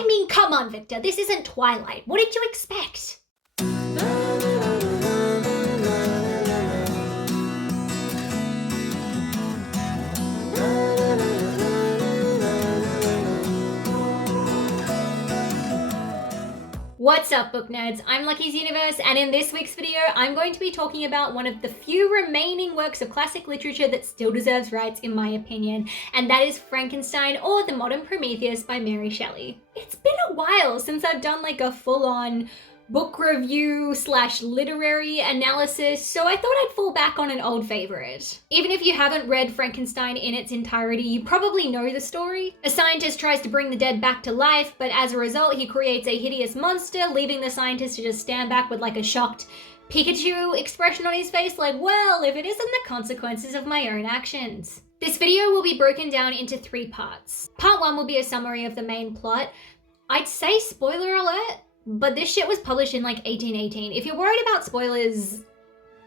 I mean, come on, Victor, this isn't Twilight. What did you expect? What's up, book nerds? I'm Lucky's Universe, and in this week's video, I'm going to be talking about one of the few remaining works of classic literature that still deserves rights, in my opinion, and that is Frankenstein, or The Modern Prometheus by Mary Shelley. It's been a while since I've done like a full-on book review / literary analysis, so I thought I'd fall back on an old favorite. Even if you haven't read Frankenstein in its entirety, you probably know the story. A scientist tries to bring the dead back to life, but as a result, he creates a hideous monster, leaving the scientist to just stand back with like a shocked Pikachu expression on his face, like, well, if it isn't the consequences of my own actions. This video will be broken down into 3 parts. Part 1 will be a summary of the main plot. I'd say spoiler alert, but this shit was published in like 1818. If you're worried about spoilers,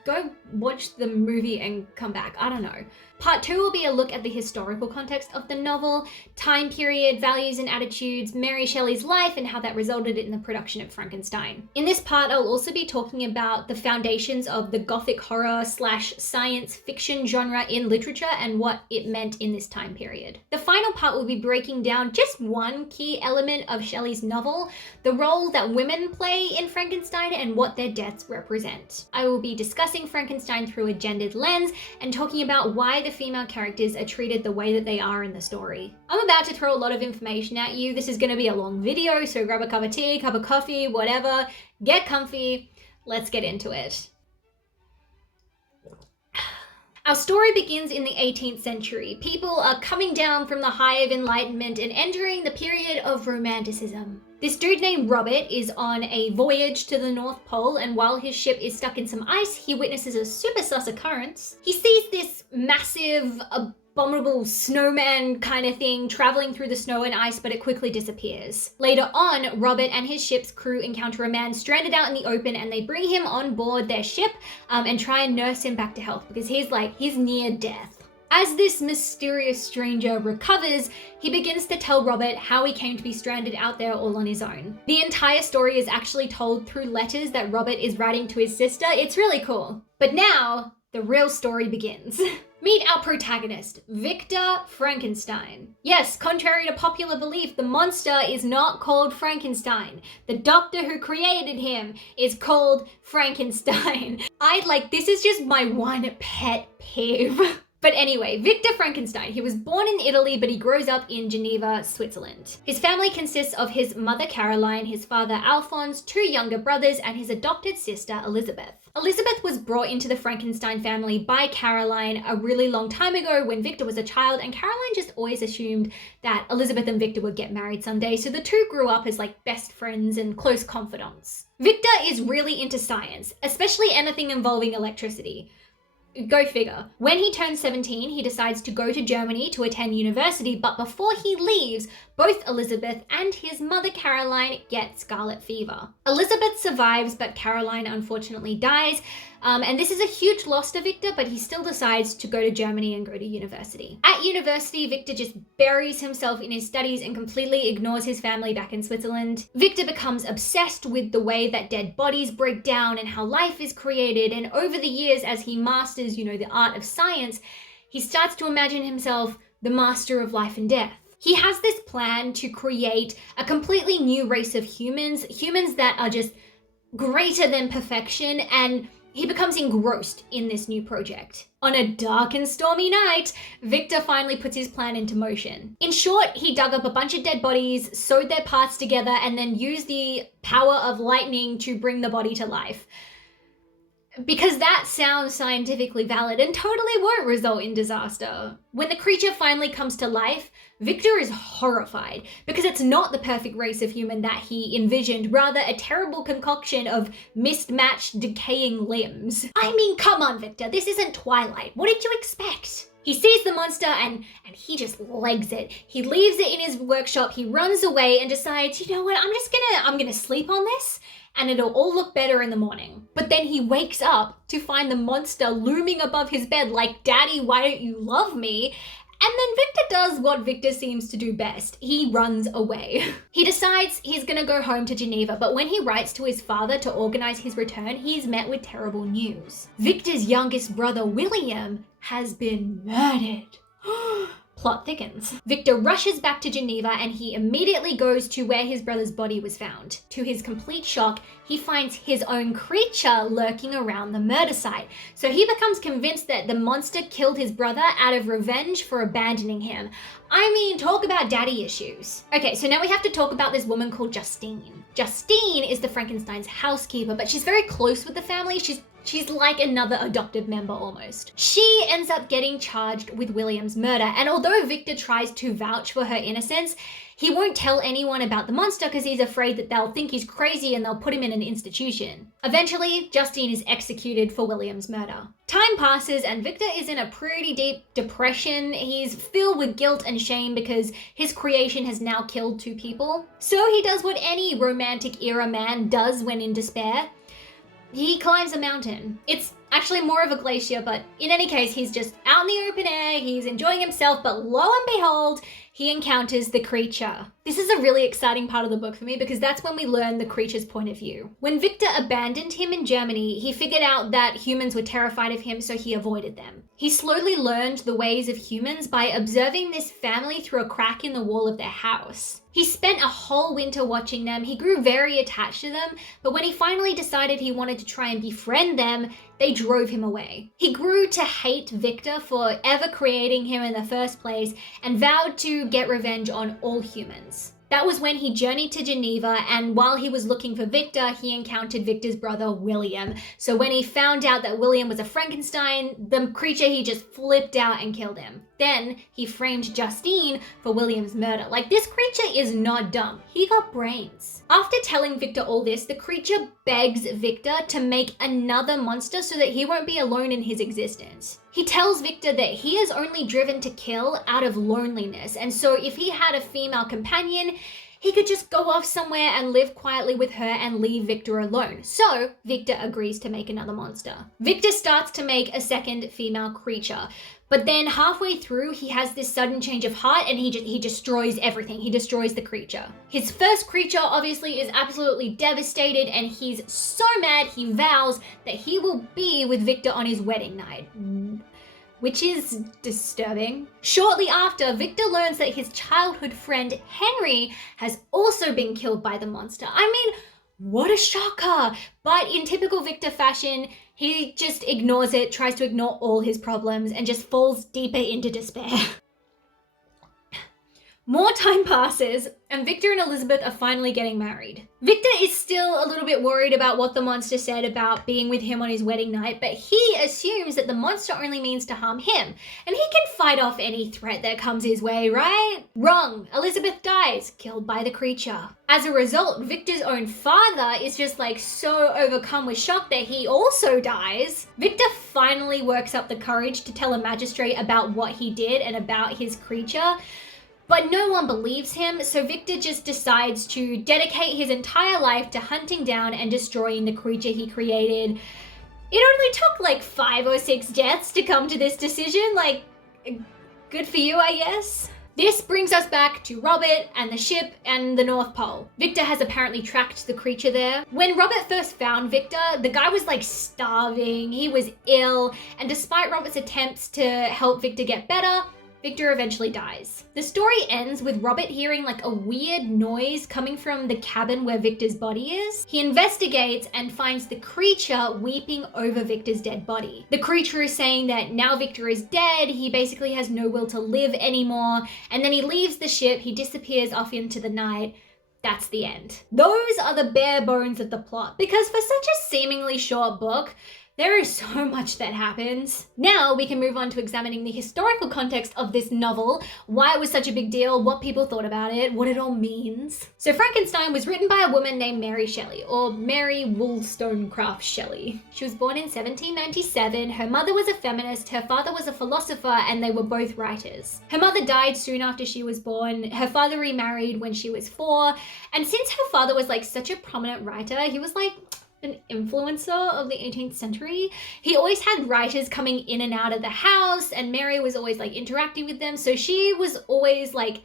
go watch the movie and come back. I don't know. Part 2 will be a look at the historical context of the novel, time period, values and attitudes, Mary Shelley's life, and how that resulted in the production of Frankenstein. In this part, I'll also be talking about the foundations of the Gothic horror / science fiction genre in literature and what it meant in this time period. The final part will be breaking down just one key element of Shelley's novel, the role that women play in Frankenstein and what their deaths represent. I will be discussing Frankenstein through a gendered lens and talking about why the female characters are treated the way that they are in the story. I'm about to throw a lot of information at you. This is going to be a long video, so grab a cup of tea, cup of coffee, whatever. Get comfy. Let's get into it. Our story begins in the 18th century. People are coming down from the high of enlightenment and entering the period of romanticism. This dude named Robert is on a voyage to the North Pole, and while his ship is stuck in some ice, he witnesses a super sus occurrence. He sees this massive, abominable snowman kind of thing traveling through the snow and ice, but it quickly disappears. Later on, Robert and his ship's crew encounter a man stranded out in the open, and they bring him on board their ship and try and nurse him back to health because he's near death. As this mysterious stranger recovers, he begins to tell Robert how he came to be stranded out there all on his own. The entire story is actually told through letters that Robert is writing to his sister. It's really cool. But now, the real story begins. Meet our protagonist, Victor Frankenstein. Yes, contrary to popular belief, the monster is not called Frankenstein. The doctor who created him is called Frankenstein. This is just my one pet peeve. But anyway, Victor Frankenstein, he was born in Italy, but he grows up in Geneva, Switzerland. His family consists of his mother Caroline, his father Alphonse, 2 younger brothers, and his adopted sister Elizabeth. Elizabeth was brought into the Frankenstein family by Caroline a really long time ago when Victor was a child, and Caroline just always assumed that Elizabeth and Victor would get married someday, so the two grew up as like best friends and close confidants. Victor is really into science, especially anything involving electricity. Go figure. When he turns 17, he decides to go to Germany to attend university, but before he leaves, both Elizabeth and his mother Caroline get scarlet fever. Elizabeth survives, but Caroline unfortunately dies, and this is a huge loss to Victor, but he still decides to go to Germany and go to university. At university, Victor just buries himself in his studies and completely ignores his family back in Switzerland. Victor becomes obsessed with the way that dead bodies break down and how life is created, and over the years, as he masters, the art of science, he starts to imagine himself the master of life and death. He has this plan to create a completely new race of humans that are just greater than perfection, and he becomes engrossed in this new project. On a dark and stormy night, Victor finally puts his plan into motion. In short, he dug up a bunch of dead bodies, sewed their parts together, and then used the power of lightning to bring the body to life. Because that sounds scientifically valid and totally won't result in disaster. When the creature finally comes to life, Victor is horrified because it's not the perfect race of human that he envisioned, rather a terrible concoction of mismatched, decaying limbs. I mean, come on, Victor, this isn't Twilight. What did you expect? He sees the monster and he just legs it. He leaves it in his workshop, he runs away and decides, you know what, I'm gonna sleep on this and it'll all look better in the morning. But then he wakes up to find the monster looming above his bed like, Daddy, why don't you love me? And then Victor does what Victor seems to do best. He runs away. He decides he's gonna go home to Geneva, but when he writes to his father to organize his return, he's met with terrible news. Victor's youngest brother, William, has been murdered. Plot thickens. Victor rushes back to Geneva and he immediately goes to where his brother's body was found. To his complete shock, he finds his own creature lurking around the murder site. So he becomes convinced that the monster killed his brother out of revenge for abandoning him. I mean, talk about daddy issues. Okay, so now we have to talk about this woman called Justine. Justine is the Frankenstein's housekeeper, but she's very close with the family. She's like another adopted member almost. She ends up getting charged with William's murder, and although Victor tries to vouch for her innocence, he won't tell anyone about the monster because he's afraid that they'll think he's crazy and they'll put him in an institution. Eventually, Justine is executed for William's murder. Time passes and Victor is in a pretty deep depression. He's filled with guilt and shame because his creation has now killed 2 people. So he does what any romantic era man does when in despair. He climbs a mountain. It's actually more of a glacier, but in any case, he's just out in the open air, he's enjoying himself, but lo and behold, he encounters the creature. This is a really exciting part of the book for me because that's when we learn the creature's point of view. When Victor abandoned him in Germany, he figured out that humans were terrified of him, so he avoided them. He slowly learned the ways of humans by observing this family through a crack in the wall of their house. He spent a whole winter watching them, he grew very attached to them, but when he finally decided he wanted to try and befriend them, they drove him away. He grew to hate Victor for ever creating him in the first place and vowed to get revenge on all humans. That was when he journeyed to Geneva, and while he was looking for Victor, he encountered Victor's brother, William. So when he found out that William was a Frankenstein, the creature, he just flipped out and killed him. Then he framed Justine for William's murder. Like, this creature is not dumb. He got brains. After telling Victor all this, the creature begs Victor to make another monster so that he won't be alone in his existence. He tells Victor that he is only driven to kill out of loneliness, and so if he had a female companion, he could just go off somewhere and live quietly with her and leave Victor alone. So Victor agrees to make another monster. Victor starts to make a second female creature, but then halfway through, he has this sudden change of heart and he destroys everything. He destroys the creature. His first creature obviously is absolutely devastated and he's so mad he vows that he will be with Victor on his wedding night. Which is disturbing. Shortly after, Victor learns that his childhood friend Henry has also been killed by the monster. I mean, what a shocker! But in typical Victor fashion, he just ignores it, tries to ignore all his problems, and just falls deeper into despair. More time passes, and Victor and Elizabeth are finally getting married. Victor is still a little bit worried about what the monster said about being with him on his wedding night, but he assumes that the monster only means to harm him, and he can fight off any threat that comes his way, right? Wrong. Elizabeth dies, killed by the creature. As a result, Victor's own father is just like so overcome with shock that he also dies. Victor finally works up the courage to tell a magistrate about what he did and about his creature, but no one believes him, so Victor just decides to dedicate his entire life to hunting down and destroying the creature he created. It only took like 5 or 6 deaths to come to this decision. Like, good for you, I guess. This brings us back to Robert and the ship and the North Pole. Victor has apparently tracked the creature there. When Robert first found Victor, the guy was like starving, he was ill, and despite Robert's attempts to help Victor get better, Victor eventually dies. The story ends with Robert hearing like a weird noise coming from the cabin where Victor's body is. He investigates and finds the creature weeping over Victor's dead body. The creature is saying that now Victor is dead, he basically has no will to live anymore, and then he leaves the ship, he disappears off into the night. That's the end. Those are the bare bones of the plot, because for such a seemingly short book, there is so much that happens. Now we can move on to examining the historical context of this novel, why it was such a big deal, what people thought about it, what it all means. So Frankenstein was written by a woman named Mary Shelley, or Mary Wollstonecraft Shelley. She was born in 1797. Her mother was a feminist, her father was a philosopher, and they were both writers. Her mother died soon after she was born. Her father remarried when she was 4, and since her father was like such a prominent writer, he was like, an influencer of the 18th century. He always had writers coming in and out of the house, and Mary was always like interacting with them. So she was always like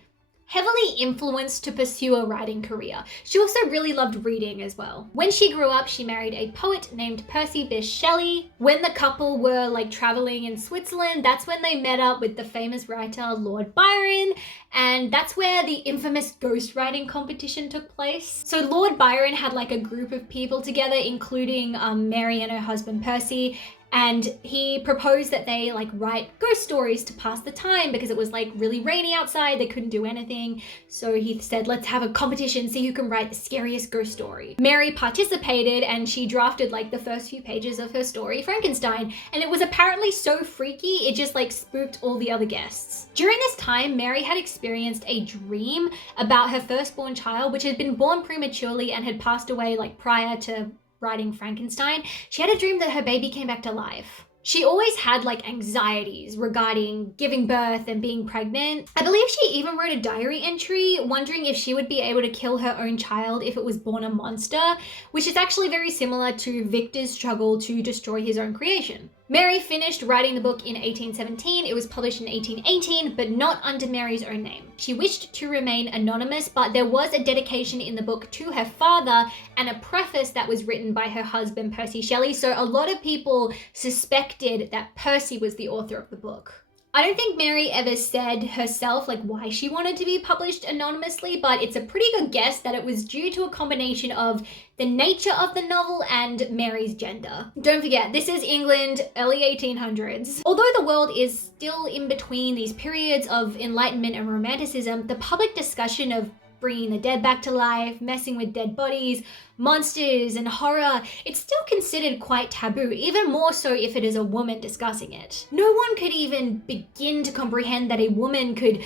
heavily influenced to pursue a writing career. She also really loved reading as well. When she grew up, she married a poet named Percy Bysshe Shelley. When the couple were like traveling in Switzerland, that's when they met up with the famous writer Lord Byron, and that's where the infamous ghostwriting competition took place. So Lord Byron had like a group of people together, including Mary and her husband Percy, and he proposed that they like write ghost stories to pass the time because it was like really rainy outside, they couldn't do anything. So he said, let's have a competition, see who can write the scariest ghost story. Mary participated and she drafted like the first few pages of her story, Frankenstein, and it was apparently so freaky, it just like spooked all the other guests. During this time, Mary had experienced a dream about her firstborn child, which had been born prematurely and had passed away like prior to writing Frankenstein. She had a dream that her baby came back to life. She always had like anxieties regarding giving birth and being pregnant. I believe she even wrote a diary entry wondering if she would be able to kill her own child if it was born a monster, which is actually very similar to Victor's struggle to destroy his own creation. Mary finished writing the book in 1817. It was published in 1818, but not under Mary's own name. She wished to remain anonymous, but there was a dedication in the book to her father and a preface that was written by her husband, Percy Shelley. So a lot of people suspected that Percy was the author of the book. I don't think Mary ever said herself like why she wanted to be published anonymously, but it's a pretty good guess that it was due to a combination of the nature of the novel and Mary's gender. Don't forget, this is England, early 1800s. Although the world is still in between these periods of Enlightenment and Romanticism, the public discussion of bringing the dead back to life, messing with dead bodies, monsters, and horror, it's still considered quite taboo, even more so if it is a woman discussing it. No one could even begin to comprehend that a woman could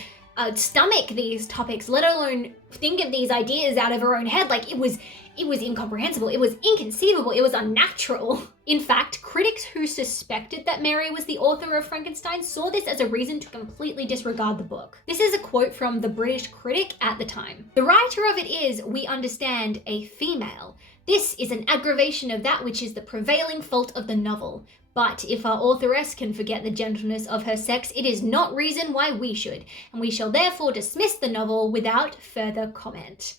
stomach these topics, let alone think of these ideas out of her own head. Like, it was incomprehensible, it was inconceivable, it was unnatural. In fact, critics who suspected that Mary was the author of Frankenstein saw this as a reason to completely disregard the book. This is a quote from the British critic at the time. The writer of it is, we understand, a female. This is an aggravation of that which is the prevailing fault of the novel. But if our authoress can forget the gentleness of her sex, it is not reason why we should, and we shall therefore dismiss the novel without further comment.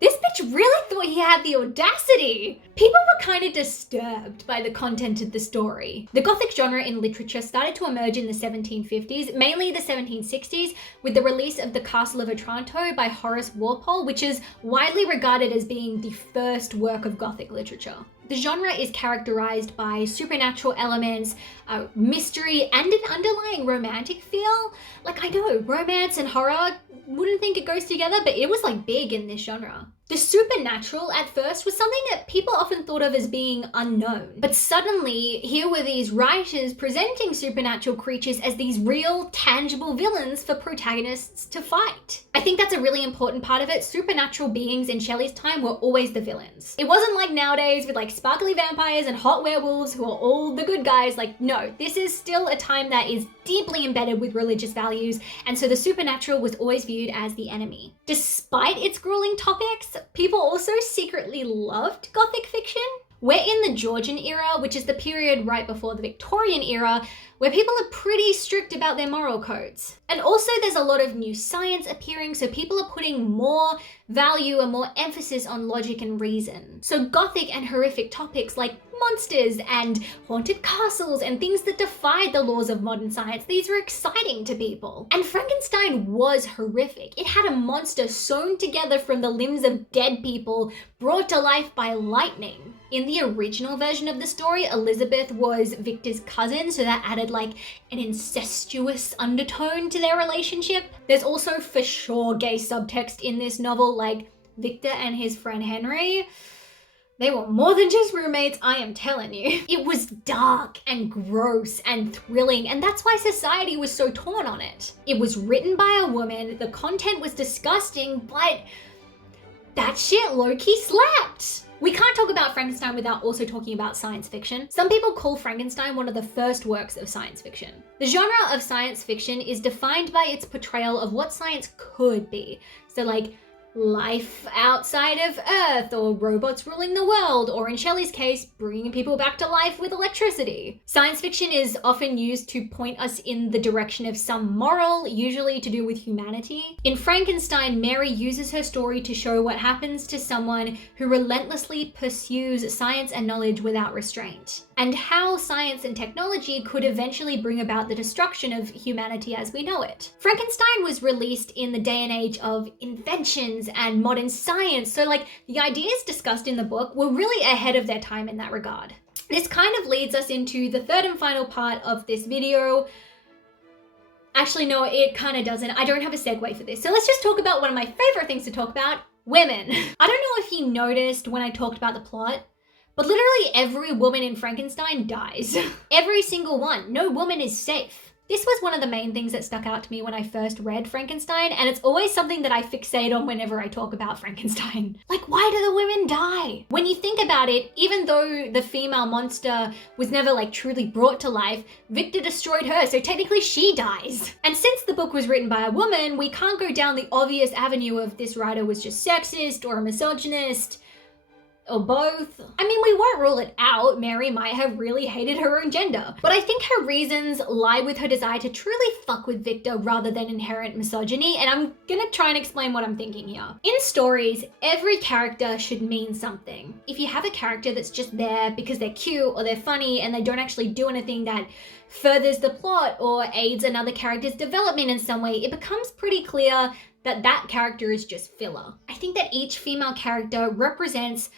This bitch really thought he had the audacity. People were kind of disturbed by the content of the story. The Gothic genre in literature started to emerge in the 1750s, mainly the 1760s, with the release of The Castle of Otranto by Horace Walpole, which is widely regarded as being the first work of Gothic literature. The genre is characterized by supernatural elements, mystery, and an underlying romantic feel. Like, I know, romance and horror, wouldn't think it goes together, but it was like big in this genre. The supernatural at first was something that people often thought of as being unknown. But suddenly, here were these writers presenting supernatural creatures as these real, tangible villains for protagonists to fight. I think that's a really important part of it. Supernatural beings in Shelley's time were always the villains. It wasn't like nowadays with like sparkly vampires and hot werewolves who are all the good guys. Like, no, this is still a time that is deeply embedded with religious values, and so the supernatural was always viewed as the enemy. Despite its grueling topics, people also secretly loved Gothic fiction. We're in the Georgian era, which is the period right before the Victorian era, where people are pretty strict about their moral codes. And also there's a lot of new science appearing, so people are putting more value and more emphasis on logic and reason. So Gothic and horrific topics like monsters and haunted castles and things that defied the laws of modern science, these were exciting to people. And Frankenstein was horrific. It had a monster sewn together from the limbs of dead people, brought to life by lightning. In the original version of the story, Elizabeth was Victor's cousin, so that added like an incestuous undertone to their relationship. There's also for sure gay subtext in this novel, like Victor and his friend Henry. They were more than just roommates, I am telling you. It was dark and gross and thrilling, and that's why society was so torn on it. It was written by a woman, the content was disgusting, but that shit low-key slapped. We can't talk about Frankenstein without also talking about science fiction. Some people call Frankenstein one of the first works of science fiction. The genre of science fiction is defined by its portrayal of what science could be. So like life outside of Earth, or robots ruling the world, or in Shelley's case, bringing people back to life with electricity. Science fiction is often used to point us in the direction of some moral, usually to do with humanity. In Frankenstein, Mary uses her story to show what happens to someone who relentlessly pursues science and knowledge without restraint, and how science and technology could eventually bring about the destruction of humanity as we know it. Frankenstein was released in the day and age of inventions and modern science, so the ideas discussed in the book were really ahead of their time in that regard. This kind of leads us into the third and final part of this video. Actually, no, it kind of doesn't. I don't have a segue for this. So let's just talk about one of my favorite things to talk about, women. I don't know if you noticed when I talked about the plot, but literally every woman in Frankenstein dies. Every single one. No woman is safe. This was one of the main things that stuck out to me when I first read Frankenstein, and it's always something that I fixate on whenever I talk about Frankenstein. Why do the women die? When you think about it, even though the female monster was never truly brought to life, Victor destroyed her, so technically she dies. And since the book was written by a woman, we can't go down the obvious avenue of this writer was just sexist or a misogynist, or both. I mean, we won't rule it out. Mary might have really hated her own gender. But I think her reasons lie with her desire to truly fuck with Victor rather than inherent misogyny, and I'm gonna try and explain what I'm thinking here. In stories, every character should mean something. If you have a character that's just there because they're cute or they're funny and they don't actually do anything that furthers the plot or aids another character's development in some way, it becomes pretty clear that that character is just filler. I think that each female character represents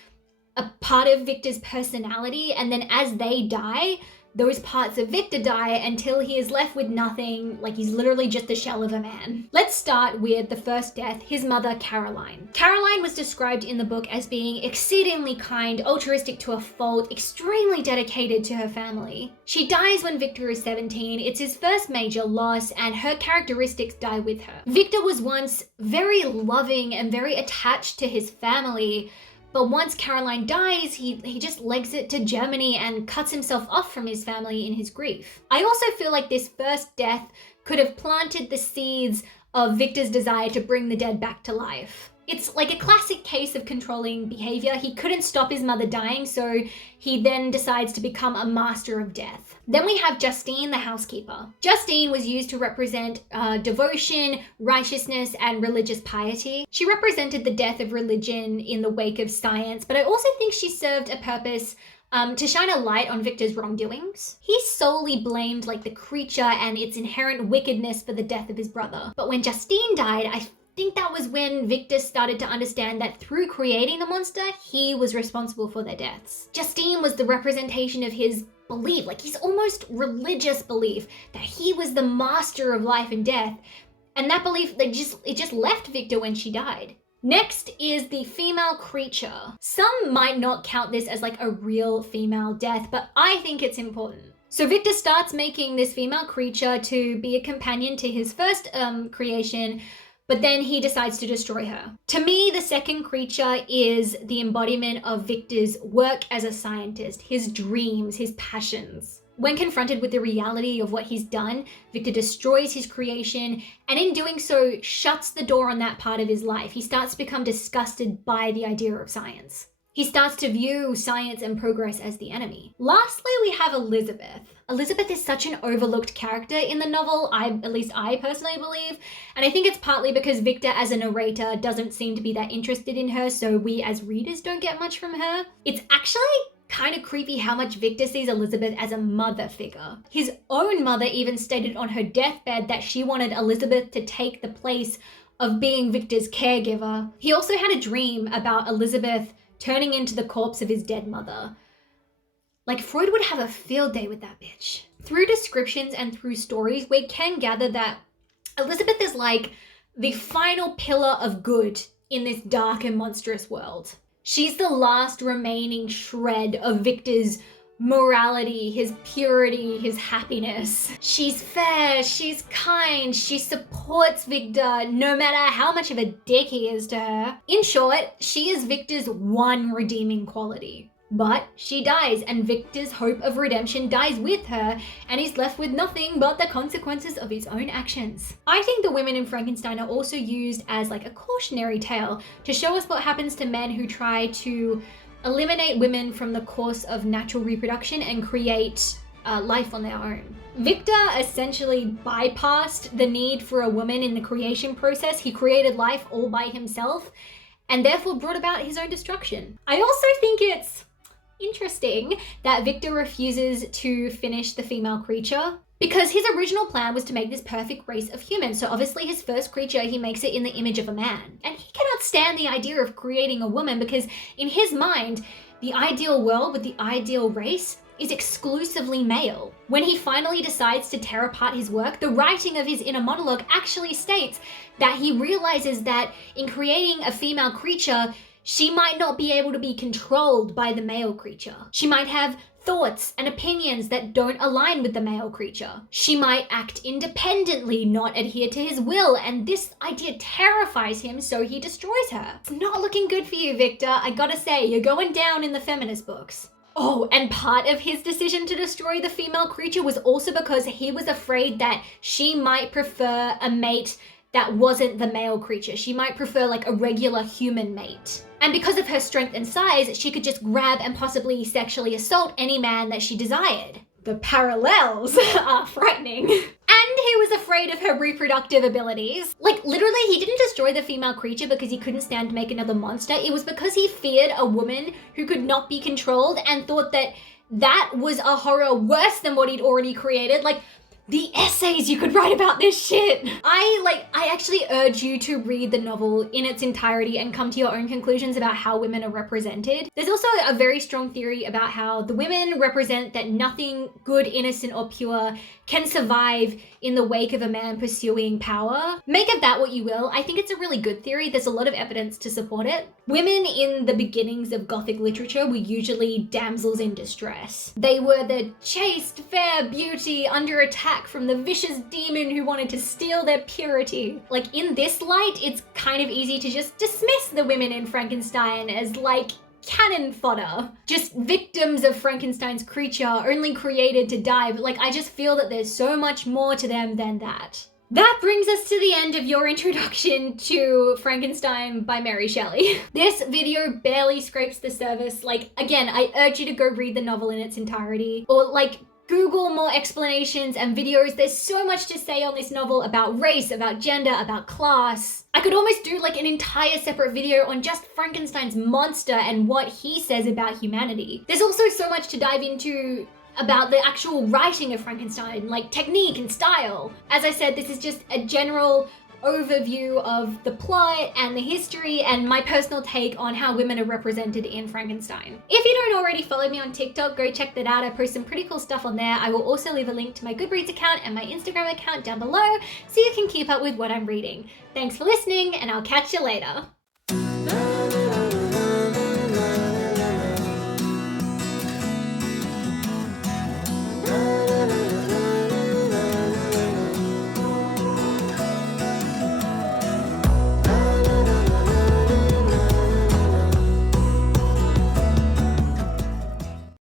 a part of Victor's personality, and then as they die, those parts of Victor die until he is left with nothing, he's literally just the shell of a man. Let's start with the first death, his mother, Caroline. Caroline was described in the book as being exceedingly kind, altruistic to a fault, extremely dedicated to her family. She dies when Victor is 17, it's his first major loss, and her characteristics die with her. Victor was once very loving and very attached to his family, but once Caroline dies, he just legs it to Germany and cuts himself off from his family in his grief. I also feel like this first death could have planted the seeds of Victor's desire to bring the dead back to life. It's like a classic case of controlling behavior. He couldn't stop his mother dying, so he then decides to become a master of death. Then we have Justine, the housekeeper. Justine was used to represent devotion, righteousness, and religious piety. She represented the death of religion in the wake of science, but I also think she served a purpose to shine a light on Victor's wrongdoings. He solely blamed the creature and its inherent wickedness for the death of his brother. But when Justine died, I think that was when Victor started to understand that through creating the monster, he was responsible for their deaths. Justine was the representation of his belief, his almost religious belief that he was the master of life and death. And that belief, it just left Victor when she died. Next is the female creature. Some might not count this as a real female death, but I think it's important. So Victor starts making this female creature to be a companion to his first creation, but then he decides to destroy her. To me, the second creature is the embodiment of Victor's work as a scientist, his dreams, his passions. When confronted with the reality of what he's done, Victor destroys his creation, and in doing so, shuts the door on that part of his life. He starts to become disgusted by the idea of science. He starts to view science and progress as the enemy. Lastly, we have Elizabeth. Elizabeth is such an overlooked character in the novel, at least I personally believe, and I think it's partly because Victor as a narrator doesn't seem to be that interested in her, so we as readers don't get much from her. It's actually kind of creepy how much Victor sees Elizabeth as a mother figure. His own mother even stated on her deathbed that she wanted Elizabeth to take the place of being Victor's caregiver. He also had a dream about Elizabeth turning into the corpse of his dead mother. Freud would have a field day with that bitch. Through descriptions and through stories, we can gather that Elizabeth is the final pillar of good in this dark and monstrous world. She's the last remaining shred of Victor's morality, his purity, his happiness. She's fair, she's kind, she supports Victor no matter how much of a dick he is to her. In short, she is Victor's one redeeming quality. But she dies, and Victor's hope of redemption dies with her, and he's left with nothing but the consequences of his own actions. I think the women in Frankenstein are also used as like a cautionary tale to show us what happens to men who try to eliminate women from the course of natural reproduction and create life on their own. Victor essentially bypassed the need for a woman in the creation process. He created life all by himself and therefore brought about his own destruction. I also think it's interesting that Victor refuses to finish the female creature because his original plan was to make this perfect race of humans. So obviously his first creature, he makes it in the image of a man. And he cannot stand the idea of creating a woman because in his mind, the ideal world with the ideal race is exclusively male. When he finally decides to tear apart his work, the writing of his inner monologue actually states that he realizes that in creating a female creature, she might not be able to be controlled by the male creature. She might have thoughts and opinions that don't align with the male creature. She might act independently, not adhere to his will, and this idea terrifies him, so he destroys her. It's not looking good for you, Victor. I gotta say, you're going down in the feminist books. Oh, and part of his decision to destroy the female creature was also because he was afraid that she might prefer a mate that wasn't the male creature. She might prefer like a regular human mate. And because of her strength and size, she could just grab and possibly sexually assault any man that she desired. The parallels are frightening. And he was afraid of her reproductive abilities. Like literally, he didn't destroy the female creature because he couldn't stand to make another monster. It was because he feared a woman who could not be controlled and thought that that was a horror worse than what he'd already created. Like, the essays you could write about this shit. I actually urge you to read the novel in its entirety and come to your own conclusions about how women are represented. There's also a very strong theory about how the women represent that nothing good, innocent, or pure can survive in the wake of a man pursuing power. Make of that what you will. I think it's a really good theory. There's a lot of evidence to support it. Women in the beginnings of Gothic literature were usually damsels in distress. They were the chaste, fair beauty under attack from the vicious demon who wanted to steal their purity. Like in this light, it's kind of easy to just dismiss the women in Frankenstein as like cannon fodder, just victims of Frankenstein's creature, only created to die. But like, I just feel that there's so much more to them than that. That brings us to the end of your introduction to Frankenstein by Mary Shelley. This video barely scrapes the surface. Like, again, I urge you to go read the novel in its entirety, or like Google more explanations and videos. There's so much to say on this novel about race, about gender, about class. I could almost do like an entire separate video on just Frankenstein's monster and what he says about humanity. There's also so much to dive into about the actual writing of Frankenstein, like technique and style. As I said, this is just a general overview of the plot and the history and my personal take on how women are represented in Frankenstein. If you don't already follow me on TikTok, go check that out. I post some pretty cool stuff on there. I will also leave a link to my Goodreads account and my Instagram account down below so you can keep up with what I'm reading. Thanks for listening, and I'll catch you later.